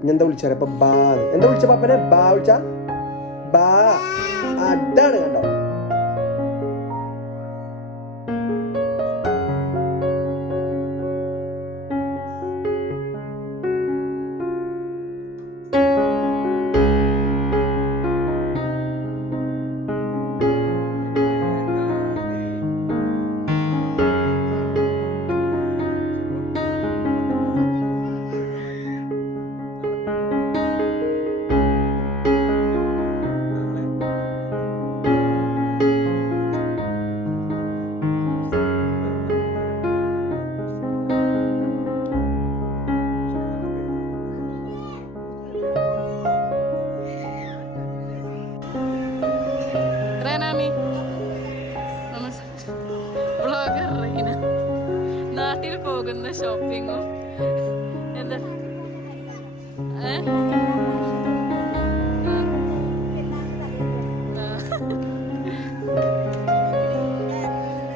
ഇനി എന്താ വിളിച്ചാൽ ഇപ്പൊ ബാ എന്താ വിളിച്ച പാപ്പനെ ബാ വിളിച്ച ബാ അതാണ് കണ്ടോ. നാട്ടിൽ പോകുന്ന ഷോപ്പിങ്ങും എന്താ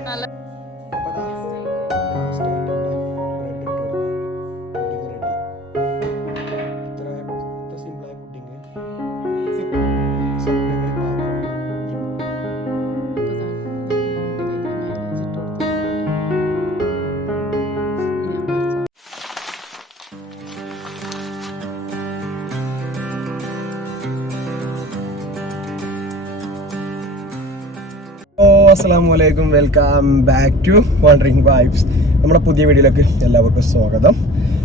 നല്ല അസ്സലാമലൈക്കും, welcome back to wandering vibes. നമ്മുടെ പുതിയ വീഡിയോയിലേക്ക് എല്ലാവർക്കും സ്വാഗതം.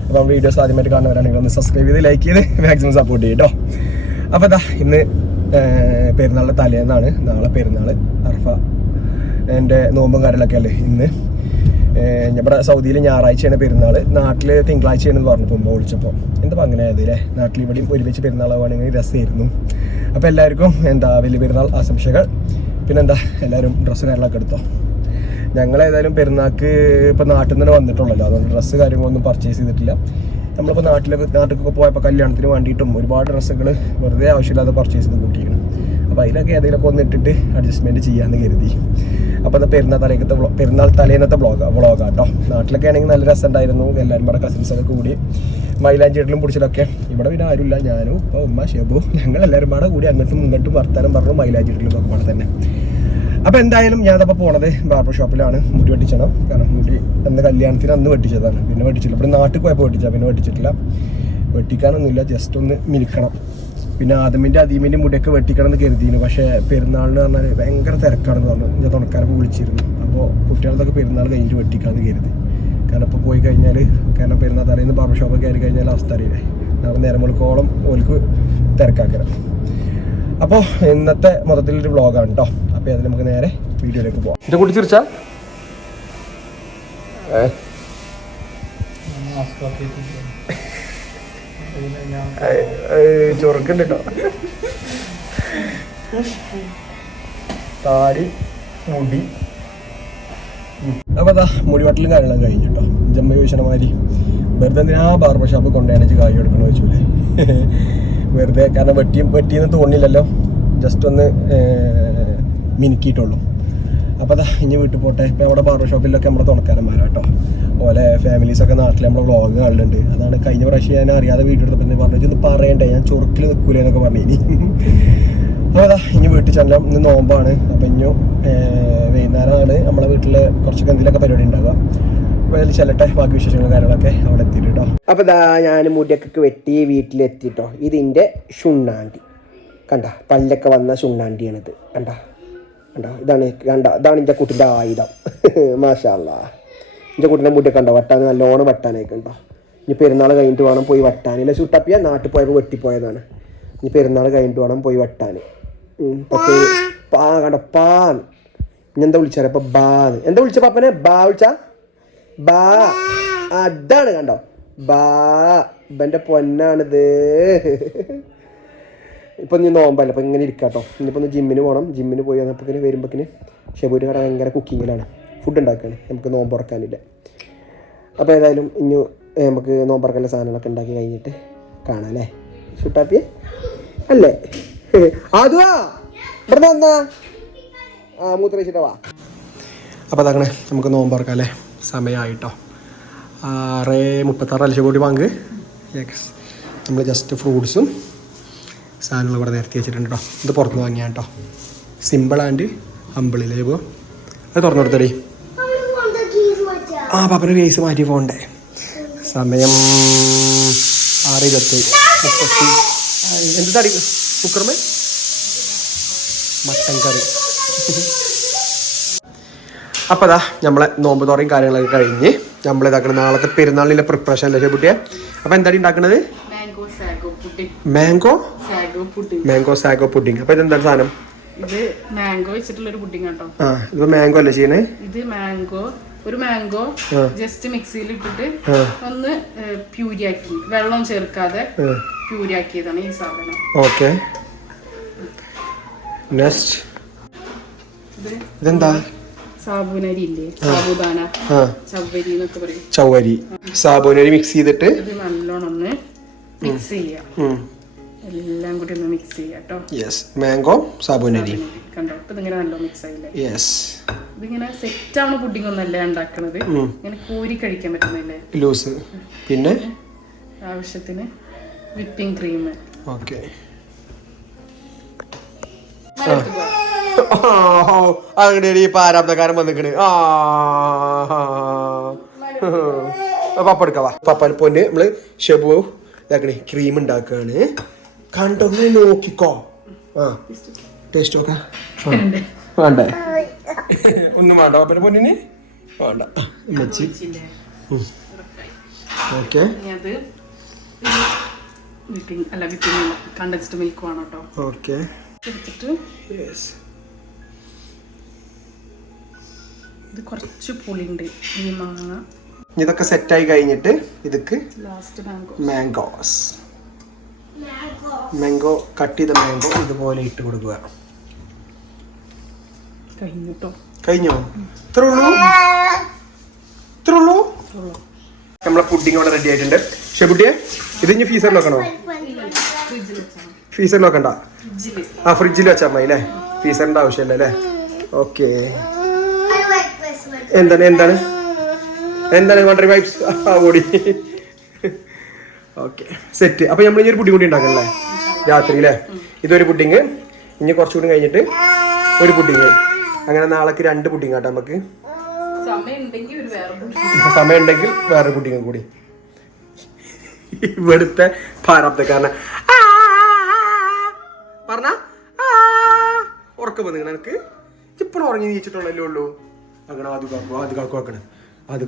അപ്പം വീഡിയോസ് ആദ്യമായിട്ട് കാണുന്നവരാണെങ്കിൽ ഒന്ന് സബ്സ്ക്രൈബ് ചെയ്ത് ലൈക്ക് ചെയ്ത് മാക്സിമം സപ്പോർട്ട് ചെയ്യും കേട്ടോ. അപ്പോൾ ഇതാ ഇന്ന് പെരുന്നാളിൻ്റെ തലേന്നാണ്. നാളെ പെരുന്നാൾ അർഫ എൻ്റെ നോമ്പും കാര്യങ്ങളൊക്കെ അല്ലേ ഇന്ന്. ഇവിടെ സൗദിയിൽ ഞായറാഴ്ചയാണ് പെരുന്നാൾ, നാട്ടിൽ തിങ്കളാഴ്ചയാണെന്ന് പറഞ്ഞപ്പോൾ ഉമ്മ വിളിച്ചപ്പോൾ എന്താ അങ്ങനെ ആയത് അല്ലേ. നാട്ടിൽ ഇവിടെയും ഒരുമിച്ച് പെരുന്നാളാവുകയാണെങ്കിൽ രസമായിരുന്നു. അപ്പോൾ എല്ലാവർക്കും വലിയ പെരുന്നാൾ ആശംസകൾ. പിന്നെന്താ എല്ലാവരും ഡ്രസ്സ് കാര്യങ്ങളൊക്കെ എടുത്തോ. ഞങ്ങളേതായാലും പെരുന്നാൾക്ക് ഇപ്പോൾ നാട്ടിൽ നിന്ന് തന്നെ വന്നിട്ടുള്ളല്ലോ, അതുകൊണ്ട് ഡ്രസ്സ് കാര്യങ്ങളൊന്നും പർച്ചേസ് ചെയ്തിട്ടില്ല. നമ്മളിപ്പോൾ നാട്ടിലൊക്കെ പോയപ്പോൾ കല്യാണത്തിന് വേണ്ടിയിട്ടും ഒരുപാട് ഡ്രസ്സുകൾ വെറുതെ ആവശ്യമില്ലാതെ പർച്ചേസ് ചെയ്ത് കൂട്ടിയിരുന്നു. അപ്പോൾ അതിലൊക്കെ ഏതെങ്കിലുമൊക്കെ ഒന്ന് ഇട്ടിട്ട് അഡ്ജസ്റ്റ്മെൻറ്റ് ചെയ്യാമെന്ന് കരുതി. അപ്പോൾ എന്നാൽ പെരുന്നാൾ തലേന്നത്തെ വ്ളോഗാട്ടോ. നാട്ടിലൊക്കെ ആണെങ്കിൽ നല്ല രസം ഉണ്ടായിരുന്നു. എല്ലാവരും ഇവിടെ കസിൻസൊക്കെ കൂടി മൈലാഞ്ചേട്ടിലും പിടിച്ചിലൊക്കെ. ഇവിടെ പിന്നെ ആരുമില്ല, ഞാനും ഇപ്പോൾ ഉമ്മ ഷെബു ഞങ്ങളെല്ലാവരും പാടെ കൂടി അങ്ങോട്ടും ഇങ്ങോട്ടും വർത്താനം പറഞ്ഞു മൈലാഞ്ചേട്ടിലും ഒക്കെ പാടെ തന്നെ. അപ്പോൾ എന്തായാലും ഞാനപ്പോൾ പോണത് ബാർബർ ഷോപ്പിലാണ്. മുടി വെട്ടിച്ചണം. കാരണം മുടി അന്ന് കല്യാണത്തിന് അന്ന് വെട്ടിച്ചതാണ്, പിന്നെ വെട്ടിച്ചില്ല. ഇവിടെ നാട്ടിൽ പോയപ്പോൾ വെട്ടിച്ചാൽ പിന്നെ വെട്ടിച്ചിട്ടില്ല. വെട്ടിക്കാനൊന്നുമില്ല, ജസ്റ്റ് ഒന്ന് മിനിക്കണം. പിന്നെ അദീമിൻ്റെ മുടിയൊക്കെ വെട്ടിക്കണം എന്ന് കരുതിയിരുന്നു. പക്ഷേ പെരുന്നാളിന് പറഞ്ഞാൽ ഭയങ്കര തിരക്കാണെന്ന് പറഞ്ഞു. ഞാൻ തുണക്കാരപ്പോൾ വിളിച്ചിരുന്നു. അപ്പോൾ കുട്ടികളതൊക്കെ പെരുന്നാൾ കഴിഞ്ഞിട്ട് വെട്ടിക്കാമെന്ന് കരുതി. കാരണം ഇപ്പോൾ പോയി കഴിഞ്ഞാൽ കാരണം പെരുന്നാൾ തലേന്ന് ബാർബർ ഷോപ്പൊക്കെ കയറി കഴിഞ്ഞാൽ അവസ്ഥ അറിയില്ലേ, നാളെ നേരം വെളുക്കോളം ഓൽക്ക് തിരക്കാക്കണം. അപ്പോൾ ഇന്നത്തെ മൊത്തത്തിലൊരു വ്ളോഗാണ് കേട്ടോ. അപ്പോൾ അതിൽ നമുക്ക് നേരെ വീഡിയോയിലേക്ക് പോകാം. എൻ്റെ കുട്ടി ചിരിച്ചാ ചൊറുക്കുണ്ട് കേട്ടോ. താടി മുടി. അപ്പോൾ അതാ മുടി വെട്ടലും കാര്യങ്ങളൊക്കെ കഴിഞ്ഞു കേട്ടോ. ജമ്മ ചോദിച്ചമാതിരി വെറുതെ എന്തിനാ ബാർബർ ഷോപ്പ് കൊണ്ടുപോയി കായ് എടുക്കണമെന്ന് വെച്ചൂലേ. വെറുതെ കാരണം വെട്ടിയെന്ന് തോന്നില്ലല്ലോ, ജസ്റ്റ് ഒന്ന് മിനുക്കിയിട്ടുള്ളൂ. അപ്പോൾ അതാ ഇനി വീട്ടിൽ പോട്ടെ. ഇപ്പോൾ അവിടെ ബാർബർ ഷോപ്പിലൊക്കെ നമ്മുടെ തുണക്കാരന്മാരാട്ടോ. ഓലെ ഫാമിലീസൊക്കെ നാട്ടിൽ നമ്മുടെ വ്ളോഗ് കാണലുണ്ട്. അതാണ് കഴിഞ്ഞ പ്രാവശ്യം ഞാൻ അറിയാതെ വീഡിയോ എടുത്തപ്പോൾ പിന്നെ പറഞ്ഞു ഇതൊന്ന് പറയണ്ടേ, ഞാൻ ചുറുക്കിൽ നിൽക്കൂലേ എന്നൊക്കെ പറഞ്ഞു. അപ്പോൾ അതാ ഇനി വീട്ടിൽ ചെല്ലാം. ഇന്ന് നോമ്പാണ്. അപ്പോൾ ഇനി വൈകുന്നേരമാണ് നമ്മളെ വീട്ടിൽ കുറച്ചൊക്കെ എന്തെങ്കിലുമൊക്കെ പരിപാടി ഉണ്ടാകുക. അപ്പോൾ അതിൽ ചെല്ലട്ടെ, ബാക്കി വിശേഷങ്ങളും കാര്യങ്ങളൊക്കെ അവിടെ എത്തിയിട്ട് കേട്ടോ. അപ്പോൾ ഇതാ ഞാൻ മുടിയൊക്കെ വെട്ടി വീട്ടിലെത്തിട്ടോ. ഇതിൻ്റെ ചുണ്ണാണ്ടി കണ്ട, പല്ലൊക്കെ വന്ന ചുണ്ണാണ്ടിയാണിത്. കണ്ടോ ഇതാണ് എൻ്റെ കുട്ടിൻ്റെ ആയുധം. മാഷാ അല്ലാ, എൻ്റെ കുട്ടീൻ്റെ മുടിയൊക്കെ ഉണ്ടോ വെട്ടാൻ, നല്ലോണം വെട്ടാനൊക്കെ ഉണ്ടോ. ഇനി പെരുന്നാൾ കഴിഞ്ഞിട്ട് വേണം പോയി വെട്ടാനില്ല. ചുട്ടപ്പിയ നാട്ടിൽ പോയപ്പോൾ വെട്ടിപ്പോയതാണ്. ഇനി പെരുന്നാൾ കഴിഞ്ഞിട്ട് വേണം പോയി വെട്ടാൻ. കണ്ടോ പാന്ന് ഇനി എന്താ വിളിച്ചാൽ ഇപ്പം ബാന്ന് എന്താ വിളിച്ച പാപ്പനെ ബാ വിളിച്ച ബാ അതാണ് കണ്ടോ ബാ ഇവൻ്റെ പൊന്നാണിത്. ഇപ്പം നീ നോമ്പല്ല, അപ്പം ഇങ്ങനെ ഇരിക്കാട്ടോ. ഇനിയിപ്പോൾ ഒന്ന് ജിമ്മിന് പോകണം. ജിമ്മിന് പോയി വന്നപ്പോൾ വരുമ്പോഴേക്കിന് ഷെബൂര് കട ഭയങ്കര കുക്കിങ്ങിലാണ്, ഫുഡ് ഉണ്ടാക്കുകയാണ്. നമുക്ക് നോമ്പ് തുറക്കാനില്ല. അപ്പോൾ ഏതായാലും ഇനി നമുക്ക് നോമ്പ് തുറക്കാനുള്ള സാധനങ്ങളൊക്കെ ഉണ്ടാക്കി കഴിഞ്ഞിട്ട് കാണാം അല്ലേ. ഷുട്ടാപ്പിയെ അല്ലേ അതുവാ ഇവിടെ വന്നാ മൂത്രയിച്ചിട്ട് വാ. അപ്പോൾ അതങ്ങനെ നമുക്ക് നോമ്പ് തുറക്കാം അല്ലേ. സമയമായിട്ടോ 6:36 ഷെബൂട്ടി ബാങ്ക്. നമ്മൾ ജസ്റ്റ് ഫ്രൂട്ട്സും സാധനങ്ങളും ഇവിടെ നിരത്തി വെച്ചിട്ടുണ്ട് കേട്ടോ. ഇത് പുറത്ത് വാങ്ങിയാൽ കേട്ടോ. സിമ്പിൾ ആൻഡ് ഹമ്പിളില്ലേ ഇപ്പോൾ അത് തുറന്നു കൊടുത്തടി. ആ പാപ്പന് കേസ് മാറ്റി പോകണ്ടേ. സമയം 6:20. എന്ത് തടി കുക്കർമേ മട്ടൻ കറി. അപ്പോൾ അതാ നമ്മളെ നോമ്പ് തുറയും കാര്യങ്ങളൊക്കെ കഴിഞ്ഞ് നമ്മൾ ഇതാക്കണം നാളത്തെ പെരുന്നാളിലെ പ്രിപ്പറേഷൻ അല്ലേ കുട്ടിയെ. അപ്പോൾ എന്താണ് ഉണ്ടാക്കുന്നത്? Mango sago pudding. അപ്പോൾ ഇതെന്താണ് സാധനം? ഇത് മാംഗോ വെച്ചിട്ടുള്ളൊരു പുഡിംഗ് കേട്ടോ. ആ ഇത് മാംഗോ അല്ലേ ചെയ്യണേ? ഇത് ഒരു മാംഗോ ജസ്റ്റ് മിക്സിയിൽ ഇട്ടിട്ട് ഒന്ന് പ്യൂരിയാക്കി വെള്ളം ചേർക്കാതെ പ്യൂരിയാക്കിയതാണ് ഈ സാധനം. ഓക്കെ നെക്സ്റ്റ് ഇതെന്താ? സാബുനരി ഇല്ലേ, സാബുദാന ചവ്വരി എന്നൊക്കെ പറയും. ചവ്വരി സാബുനരി മിക്സ് ചെയ്തിട്ട് ഇത് നല്ലോണം ഒന്ന് മിക്സ് ചെയ്യാം. എല്ലാം കൂടി ഒന്ന് മിക്സ് ചെയ്യാം കേട്ടോ. യെസ് മാംഗോ സാബുനരി കണ്ടോ. ഇപ്പൊ ഇതിങ്ങനെ നല്ല മിക്സ് ആയില്ലേ? യെസ്. ഇതിങ്ങനെ സെറ്റ് ആവണ പുഡിംഗ് ഒന്നല്ല ഉണ്ടാക്കണത്. ഇങ്ങനെ കോരി കഴിക്കാൻ പറ്റുന്നില്ലേ ലൂസ്. പിന്നെ ആവശ്യത്തിന് വിപ്പിംഗ് ക്രീം. ഓക്കെ അങ്ങനെ പാരാബ്ദക്കാരൻ വന്നിക്കണ്. പപ്പ എടുക്കാവാ. പപ്പ പൊന്ന് നമ്മള് ഷെബു ഇതാക്കണേ ക്രീം ഉണ്ടാക്കാണ്. കണ്ടോ നോക്കിക്കോ. ആ ടേസ്റ്റ് നോക്കാം. വേണ്ടേ? ഒന്നും വേണ്ട പപ്പന്റെ പൊന്നിന് വേണ്ട. ഓക്കെ കണ്ടൻസ്ഡ് മിൽക്ക് വേണം കേട്ടോ. ഓക്കെ ഇത് കുറച്ച് പുളിയുണ്ട് ഈ മാങ്ങ. ഇതൊക്കെ സെറ്റായി കഴിഞ്ഞിട്ട് ഇതൊക്കെ ലാസ്റ്റ് മാംഗോ കട്ട് ചെയ്ത മാംഗോ ഇതുപോലെ ഇട്ട് കൊടുക്കുക. കഴിഞ്ഞോ? ഇത്രേ ഉള്ളൂ. നമ്മളെ പുഡിംഗ് അവിടെ റെഡി ആയിട്ടുണ്ട്. ഷെബുട്ടിയെ ഇത് ഇനി ഫീസറിൽ വെക്കണോ? ഫീസറിൽ വെക്കണ്ട. ആ ഫ്രിഡ്ജിൽ വെച്ചാൽ മതി അല്ലേ? ഫീസറിന്റെ ആവശ്യമില്ല അല്ലേ? ഓക്കെ. എന്താണ് വണ്ടർ വൈബ്സ് ഓടി. Okay set. അപ്പൊ നമ്മൾ ഇനി ഒരു പുഡിംഗ് കൂടി ഉണ്ടാക്കണല്ലേ രാത്രി അല്ലേ? ഇതൊരു പുഡിങ്, ഇനി കുറച്ചുകൂടി കഴിഞ്ഞിട്ട് ഒരു പുഡിങ്. അങ്ങനെ നാളേക്ക് 2 പുഡിങ് ആട്ടോ നമുക്ക്. സമയം ഉണ്ടെങ്കിൽ വേറെ പുഡിങ് കൂടി. ഇവിടുത്തെ പാരാബ്ദക്കാരനെ പറഞ്ഞ ഉറക്കം വന്നു എനിക്ക്. ഇപ്പോഴും ഉറങ്ങി നീച്ചിട്ടുള്ളല്ലേ ഉള്ളൂ. അങ്ങനെ അത്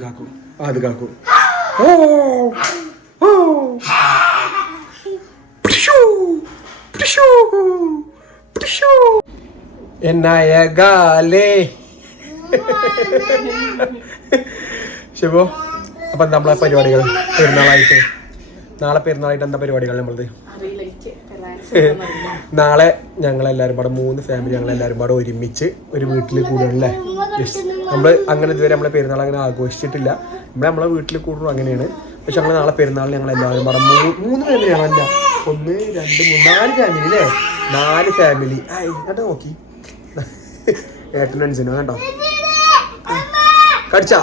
കാക്കും. ശിവോ അപ്പൊ നമ്മളെ പരിപാടികൾ നാളെ പെരുന്നാളായിട്ട് എന്താ പരിപാടികൾ നമ്മളത്? നാളെ ഞങ്ങളെല്ലാരും പാടെ 3 ഫാമിലി ഞങ്ങളെല്ലാരും പാടെ ഒരുമിച്ച് ഒരു വീട്ടിൽ കൂടുകയല്ലേ. നമ്മള് അങ്ങനെ ഇതുവരെ നമ്മളെ പെരുന്നാൾ അങ്ങനെ ആഘോഷിച്ചിട്ടില്ല. നമ്മളെ വീട്ടിൽ കൂടുന്നു അങ്ങനെയാണ്. പക്ഷെ ഞങ്ങൾ നാളെ പെരുന്നാളിന് ഞങ്ങൾ എല്ലാവരും പാടെ 3 ഫാമിലിയാണല്ല, 1 2 3 4 ഫാമിലി അല്ലേ? 4 ഫാമിലി. ഇങ്ങോട്ട് നോക്കി ഏട്ടനനുസരിച്ച് വേണ്ടോ? കടിച്ചാ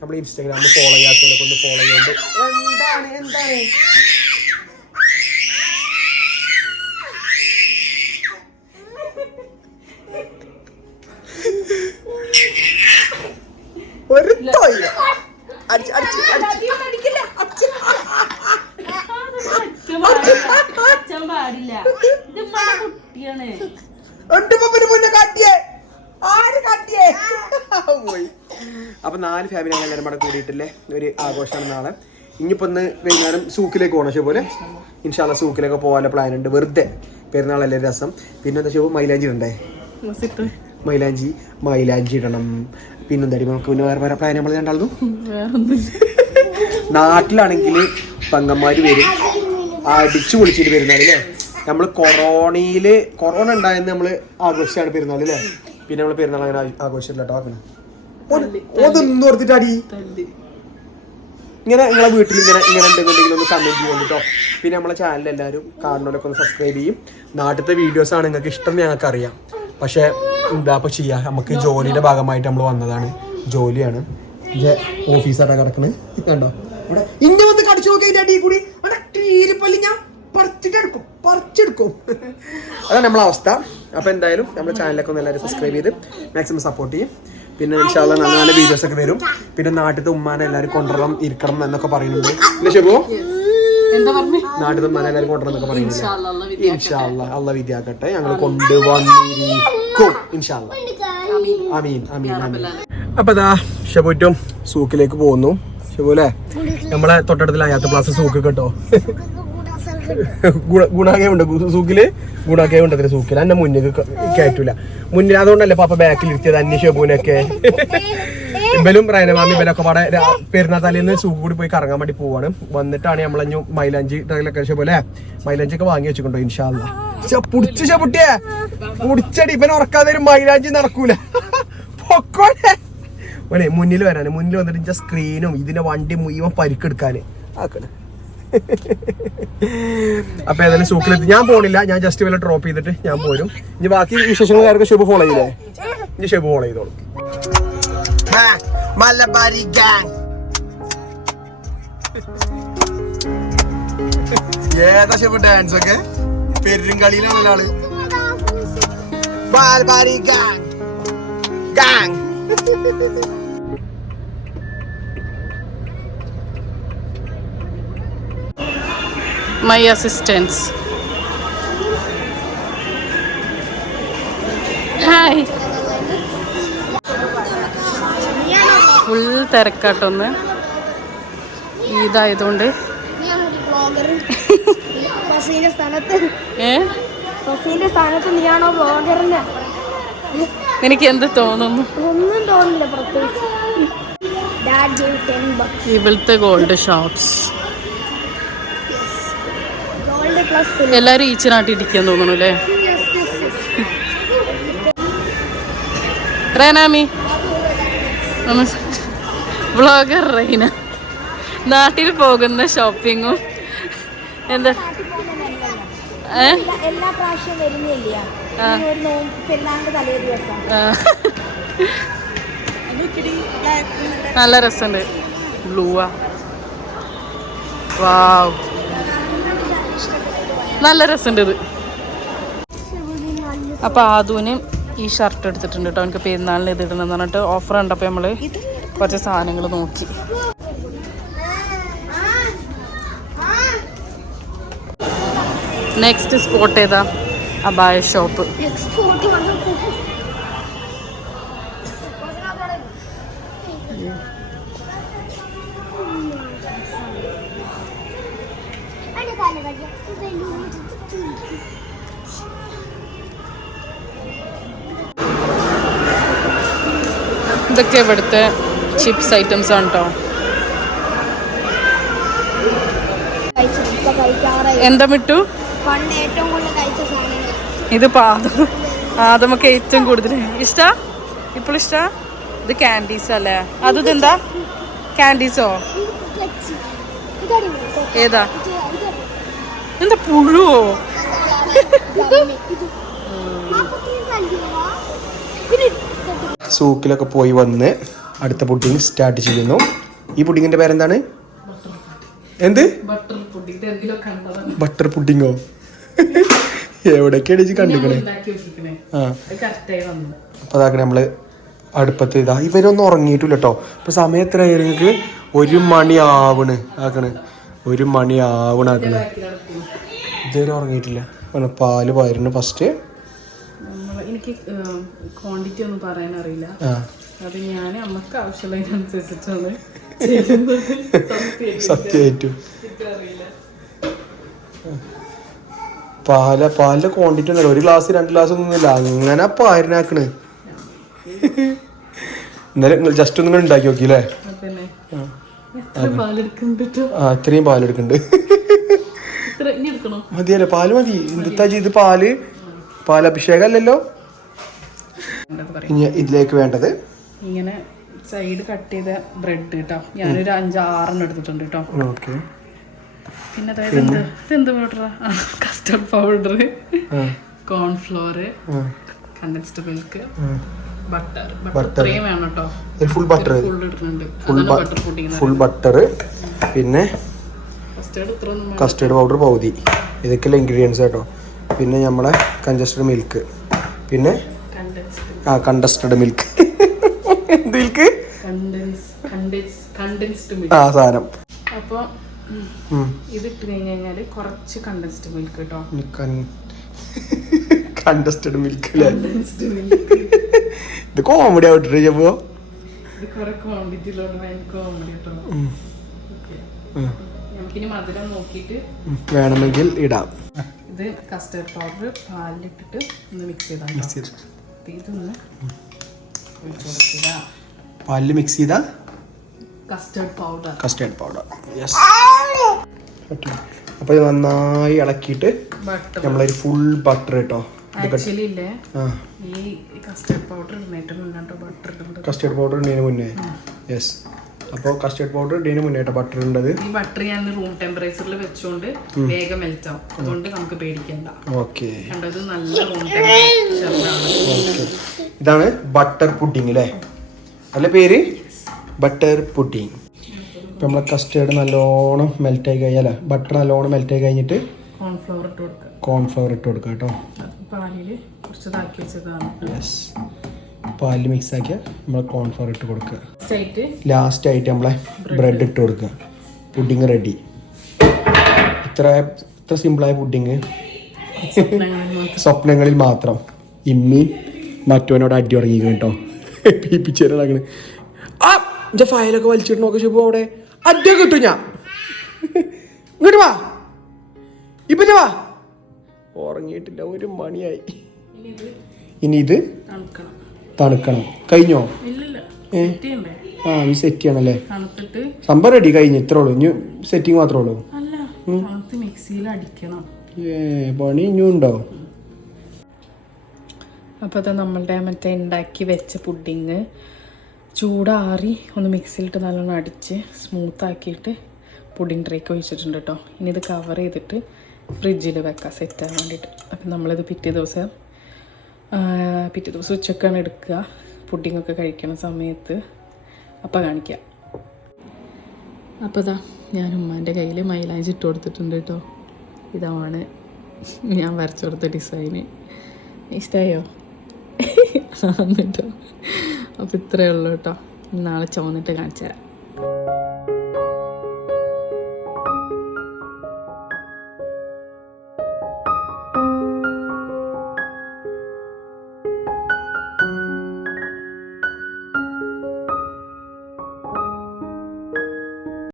നമ്മൾ ഇൻസ്റ്റാഗ്രാമിൽ ഫോളോ ചെയ്യാത്തവരൊക്കെ ഒന്ന് ഫോളോ ചെയ്യുന്നുണ്ട്. എന്താണ് ഒരു അപ്പൊ 4 ഫാമിലി എല്ലാവരും കൂടെ കൂടിയിട്ടില്ലേ ഒരു ആഘോഷമാണ് നാളെ. ഇനിയിപ്പോ ഒന്ന് വൈകുന്നേരം സൂക്കിലേക്ക് പോകണം. ഷോ പോലെ ഇൻഷാല്ല സൂക്കിലേക്ക് പോകാനുള്ള പ്ലാൻ ഉണ്ട്. വെറുതെ പെരുന്നാളല്ലേ രസം. പിന്നെ എന്താ ഷോ മൈലാഞ്ചി ഇടണ്ടേ? മൈലാഞ്ചി ഇടണം. പിന്നെന്താ നമുക്ക് പിന്നെ വേറെ പ്ലാൻ നമ്മൾ രണ്ടാളും. നാട്ടിലാണെങ്കിൽ പെങ്ങന്മാര് വരും അടിച്ചു പൊളിച്ചിട്ട് പെരുന്നാളല്ലേ. നമ്മൾ കൊറോണ ഉണ്ടായെന്ന് നമ്മൾ ആഘോഷിച്ചാണ് പെരുന്നാൾ അല്ലേ. പിന്നെ നമ്മൾ പെരുന്നാൾ അങ്ങനെ ആഘോഷിച്ചില്ല കേട്ടോ. ആക്കണം അതൊന്നും ഓർത്തിട്ടാടി. ഇങ്ങനെ നിങ്ങളെ വീട്ടിൽ ഇങ്ങനെ ഉണ്ടെന്നുണ്ടെങ്കിൽ ഒന്ന് കമന്റ് ചെയ്യും കേട്ടോ. പിന്നെ നമ്മളെ ചാനൽ എല്ലാവരും കാണുന്നവരൊക്കെ ഒന്ന് സബ്സ്ക്രൈബ് ചെയ്യും. നാട്ടിലത്തെ വീഡിയോസാണ് നിങ്ങൾക്ക് ഇഷ്ടം ഞങ്ങൾക്ക് അറിയാം. പക്ഷേ എന്താ ഇപ്പോൾ ചെയ്യുക, നമുക്ക് ജോലിയുടെ ഭാഗമായിട്ട് നമ്മൾ വന്നതാണ്. ജോലിയാണ്. ഓഫീസായിട്ടാണ് കിടക്കണ്. കണ്ടോ ഇവിടെ ഇന്ന വന്ന് കടിച്ചു നോക്കി അടി കൂടി തീരുപ്പല്ലി ഞാൻ പറിച്ചെടുക്കും. അതാണ് നമ്മളെ അവസ്ഥ. അപ്പോൾ എന്തായാലും നമ്മുടെ ചാനലൊക്കെ ഒന്ന് എല്ലാവരും സബ്സ്ക്രൈബ് ചെയ്ത് മാക്സിമം സപ്പോർട്ട് ചെയ്യും. പിന്നെ ഇൻഷാ അല്ലാഹ് നല്ല നല്ല വീഡിയോസ് ഒക്കെ വരും. പിന്നെ നാട്ടിലത്തെ ഉമ്മാനെ എല്ലാവരും കൊണ്ടുവരണം ഇരിക്കണം എന്നൊക്കെ പറയുന്നുണ്ട്. ഇല്ലേ ഷെബു? നാട്ടിലത്തെ ഉമ്മാനെ എല്ലാവരും കൊണ്ടുവരണം എന്നൊക്കെ പറയുന്നുണ്ട്. ഇൻഷാ അല്ലാഹ് അള്ളാഹ് വിധിയാക്കട്ടെ. ഞങ്ങൾ കൊണ്ടുവന്നിരിക്കും ഇൻഷാ അല്ലാഹ്. ആമീൻ ആമീൻ ആമീൻ. അപ്പോൾ ഇതാ ഷെബുറ്റും സൂക്കിലേക്ക് പോകുന്നു. ഷെബു അല്ലേ നമ്മളെ തൊട്ടടുത്തുള്ള അയാത്ത പ്ലാസ് സൂക്ക് കേട്ടോ. ഗുണാകേ ഉണ്ട് സൂക്കില്. ഗുണാകേ ഉണ്ട് അതിന് സൂക്കിൽ. എന്നെ മുന്നിൽ കയറ്റൂല. മുന്നിൽ അതുകൊണ്ടല്ലേ പാപ്പ ബാക്കിൽ ഇരുത്തിയത് അന്യ ഷെബുവിനൊക്കെ. ഇവലും റൈനമാമി ഇവലൊക്കെ പാടെ പെരുന്നാൾ തലേന്ന് സൂക്ക് കൂടി പോയി കറങ്ങാൻ വേണ്ടി പോവാണ്. വന്നിട്ടാണ് നമ്മളഞ്ഞു മൈലാഞ്ചി ട്രെയിലൊക്കെ ഷെബുലെ മൈലാഞ്ചി ഒക്കെ വാങ്ങി വെച്ചിട്ടുണ്ടോ ഇൻഷാ അല്ലാഹ്. പുടിച്ച ഷെബുട്ടിയെ പുടിച്ചടി ഇവൻ ഉറക്കാതെ ഒരു മൈലാഞ്ചി നടക്കൂല. പൊക്കോടെ ഓനെ മുന്നിൽ വരാന്. മുന്നിൽ വന്നിട്ട് ഇഞ്ച സ്ക്രീനും ഇതിന്റെ വണ്ടി മുഴുവൻ പരിക്കെടുക്കാന് ആക്കണേ. അപ്പൊ ഏതായാലും സൂക്കിലെത്തി. ഞാൻ പോണില്ല, ഞാൻ ജസ്റ്റ് വല്ല ഡ്രോപ്പ് ചെയ്തിട്ട് ഞാൻ പോരും. ഇനി ബാക്കി വിശേഷങ്ങളൊക്കെ ഷെബു ഫോളോ ചെയ്തേ. ഇനി ഷെബു ഫോളോ ചെയ്തോളൂ. മലബാരി ഗാങ് ഏതാ ഷെബു ഡാൻസ് ഒക്കെ പെരുങ്കളിയിലാണല്ലോ ആള്. Malabari gang gang. My assistants. Hi. Full തിരക്കാട്ടൊന്ന് ഇതായതുകൊണ്ട്. എനിക്ക് എന്ത് തോന്നുന്നു? ഒന്നും തോന്നില്ല പ്രത്യേകിച്ച്. ഇവിടുത്തെ ഗോൾഡ് ഷോപ്സ് എല്ലാരും ഈച്ചിനാട്ടിരിക്കാൻ തോന്നുന്നു അല്ലേ? റേനാമി വ്ളോഗർ റൈന നാട്ടിൽ പോകുന്ന ഷോപ്പിങ്ങും എന്താ എല്ലാ പ്രാവശ്യം വരുന്നില്ല. നല്ല രസമുണ്ട്. ബ്ലൂവാ. വാവ് നല്ല രസമുണ്ട് ഇത്. അപ്പോൾ ആദൂന് ഈ ഷർട്ട് എടുത്തിട്ടുണ്ട് കേട്ടോ. എനിക്ക് പെരുന്നാളിന് ഇത് ഇടണമെന്ന് പറഞ്ഞിട്ട് ഓഫർ കണ്ടപ്പോൾ നമ്മൾ കുറച്ച് സാധനങ്ങൾ നോക്കി. നെക്സ്റ്റ് സ്പോട്ട് ഏതാ? അബായ ഷോപ്പ്. ഇതൊക്കെ ഇവിടുത്തെ ചിപ്സ് ഐറ്റംസ് ആണ് കേട്ടോ. എന്താ മിട്ടു? ഇത് ആദമൊക്കെ ഏറ്റവും കൂടുതൽ ഇഷ്ടാ. ഇപ്പോൾ ഇഷ്ടാ. ഇത് ക്യാൻഡീസ് അല്ലേ? അത് എന്താ ക്യാൻഡീസോ? ഏതാ? എന്താ പുഴുവോ? സൂക്കിലൊക്കെ പോയി വന്ന് അടുത്ത പുഡിങ് സ്റ്റാർട്ട് ചെയ്യുന്നു. ഈ പുഡിങ്ങിന്റെ പേരെന്താണ്? എന്ത്? ബട്ടർ പുഡിങ്ങോ? എവിടേക്കാണ് കണ്ടിക്കണേ? ആ അപ്പൊ അതാക്കണേ നമ്മള് അടുപ്പത്ത് ഇതാ. ഇവരൊന്നും ഉറങ്ങിയിട്ടില്ല കേട്ടോ. ഇപ്പൊ സമയം എത്ര നിങ്ങൾക്ക്? 1 മണി ആവണ് ആക്കണ്. 1 മണി ആവണ ആക്കണ്. ഇതുവരെ ഉറങ്ങിയിട്ടില്ല. പാല് പോയിരുന്നു ഫസ്റ്റ്. എനിക്ക് ക്വാണ്ടിറ്റി ഒന്നും പറയാൻ അറിയില്ല. അത് ഞാൻ നമുക്ക് ആവശ്യമുള്ളതിനനുസരിച്ചിട്ടാണ് സത്യമായിട്ടും. പാലിന്റെ ക്വാണ്ടിറ്റി ഒന്നുമില്ല. 1 ഗ്ലാസ് 2 ഗ്ലാസ് ഒന്നുമില്ല. അങ്ങനെ പാലിനാക്കണ്. ഇന്നലെ ജസ്റ്റ് ഒന്നും ഉണ്ടാക്കി നോക്കിയില്ലേ? ഇത്രയും പാലെടുക്കുന്നുണ്ട്. മതിയല്ലോ, പാല് മതി. എന്താ ഇത്? പാലഭിഷേകം അല്ലല്ലോ. ഇനി ഇതിലേക്ക് വേണ്ടത് ഇങ്ങനെ സൈഡ് കട്ട് ചെയ്ത ബ്രെഡ് കേട്ടോ. ഞാനൊരു 5-6 എടുത്തിട്ടുണ്ട് കേട്ടോ. ഓക്കെ. പിന്നെ അതായത് എന്ത് പൗഡറാ? Custard powder, cornflour, condensed milk, butter Butter. ഇത്രയും വേണം കേട്ടോ. ഫുൾ ബട്ടർ, ഫുൾ ഇടുന്നുണ്ട്. അതാണ് ബട്ടർ പുഡിംഗ്. ഫുൾ ബട്ടർ, പിന്നെ കസ്റ്റേർഡ് ഇത്ര ഒന്നും വേണ്ട. കസ്റ്റേർഡ് പൗഡർ പകുതി, ഇതൊക്കെയുള്ള ഇൻഗ്രീഡിയൻസ് കേട്ടോ. പിന്നെ നമ്മളെ കൺജസ്റ്റഡ് മിൽക്ക്, പിന്നെ കണ്ടസ്റ്റഡ് മിൽക്ക് എന്ത് മിൽക്ക്? ആ സാധനം. അപ്പോൾ ഇത് ഇട്ട് കഴിഞ്ഞാൽ കുറച്ച് കണ്ടൻസ്ഡ് മിൽക്ക് കേട്ടോ. കണ്ടസ്റ്റഡ് മിൽക്ക് അല്ലേ? ഇത് കോമഡി ആവട്ടെ ചെപ്പോ. ഇത് കുറെ ക്വാണ്ടിറ്റിയിലുള്ള കോമഡി കേട്ടോ. നമുക്കിനി മധുരം നോക്കിയിട്ട് വേണമെങ്കിൽ ഇടാം. ഇത് കസ്റ്റേർഡ് പൗഡർ പാലിലിട്ടിട്ട് ഒന്ന് മിക്സ് ചെയ്താൽ ഇതൊന്ന് ഒഴിച്ചു കൊടുക്കുക. പാലിൽ മിക്സ് ചെയ്ത കസ്റ്റേർഡ് പൗഡർ. യെസ്. അപ്പോൾ ഇത് നന്നായി ഇളക്കിയിട്ട് നമ്മളൊരു ഫുൾ ബട്ടർ കേട്ടോ. ആക്ച്വലി ഇല്ലേ, ഈ കസ്റ്റേർഡ് പൗഡർ ഇടുന്നതിന് മുന്നേ ബട്ടർ ഇടുന്നത്. കസ്റ്റേർഡ് പൗഡർ ഇടുന്നതിന് മുന്നേ. യെസ്. അപ്പോൾ കസ്റ്റേർഡ് പൗഡർ ഇടുന്നതിന് മുന്നേ ബട്ടർ ഉണ്ടത്. ഈ ബട്ടർ ഞാൻ റൂം ടെമ്പറേച്ചറിൽ വെച്ചുകൊണ്ട് വേഗം മെൽറ്റ് ആവും. അതുകൊണ്ട് നമുക്ക് പേടിക്കണ്ട. ഓക്കെ. കണ്ടത് നല്ല റൂം ടെമ്പറേച്ചറിലാണ്. ഇതാണ് ബട്ടർ പുഡിംഗ് അല്ലേ? അല്ല പേര് ബട്ടർ പുഡിംഗ്. ഇപ്പം നമ്മളെ കസ്റ്റേർഡ് നല്ലോണം മെൽറ്റായി കഴിഞ്ഞാൽ, ബട്ടർ നല്ലോണം മെൽറ്റായി കഴിഞ്ഞിട്ട് കോൺഫ്ലവർ ഇട്ട് കൊടുക്കുക കേട്ടോ. പാലിൽ കുറച്ച് ഇതാക്കി വെച്ചതാണ്. യെസ്. പാലിൽ മിക്സ് ആക്കിയാൽ നമ്മൾ കോൺഫ്ലവർ ഇട്ട് കൊടുക്കുക. ലാസ്റ്റ് ആയിട്ട് നമ്മളെ ബ്രെഡ് ഇട്ട് കൊടുക്കുക. Pudding ready. ഇത്ര സിമ്പിളായ പുഡിംഗ് സ്വപ്നങ്ങളിൽ മാത്രം. ഇമ്മി മറ്റവനോട് അടി തുടങ്ങിയിരിക്കും കേട്ടോ. പീപ്പിച്ചേരാണ്. ആ ഫയലൊക്കെ വലിച്ചിട്ട് നോക്കി ശുഭ അവിടെ അടിയൊക്കെ കിട്ടും. ഞാൻ ഇങ്ങോട്ട് വാ, ഇപ്പൊ വാ. ഉറങ്ങിയിട്ടില്ല, 1 മണിയായി. ഇനി ഇത് തണുക്കണം. കഴിഞ്ഞോ? ആ ഈ സെറ്റ് ചെയ്യണല്ലേ? സംഭവം റെഡി കഴിഞ്ഞു. ഇത്രേ ഉള്ളൂ, ഇനി സെറ്റിങ് മാത്രമേ ഉള്ളൂ. പണി ഇനിയും ഉണ്ടോ? അപ്പോൾ അത് നമ്മളുടെ മറ്റേ ഉണ്ടാക്കി വെച്ച പുഡിങ് ചൂടാറി ഒന്ന് മിക്സിയിലിട്ട് നല്ലോണം അടിച്ച് സ്മൂത്താക്കിയിട്ട് പുഡിങ് ട്രേക്ക് ഒഴിച്ചിട്ടുണ്ട് കേട്ടോ. ഇനി ഇത് കവർ ചെയ്തിട്ട് ഫ്രിഡ്ജിൽ വെക്കാം സെറ്റാകാൻ വേണ്ടിയിട്ട്. അപ്പം നമ്മളിത് പിറ്റേ ദിവസം ഉച്ചക്കാണ് എടുക്കുക, പുഡിങ്ങൊക്കെ കഴിക്കണ സമയത്ത്. അപ്പം കാണിക്കാം. അപ്പോൾ ഇതാ ഞാൻ ഉമ്മാൻ്റെ കയ്യിൽ മൈലാഞ്ചി ഇട്ട് കൊടുത്തിട്ടുണ്ട് കേട്ടോ. ഇതാണ് ഞാൻ വരച്ചു കൊടുത്ത ഡിസൈന്. ഇഷ്ടമായോ? കേട്ടോ. അപ്പോൾ ഇത്രയേ ഉള്ളൂ കേട്ടോ. നാളെ ചുവന്നിട്ട് കാണിച്ചു തരാം.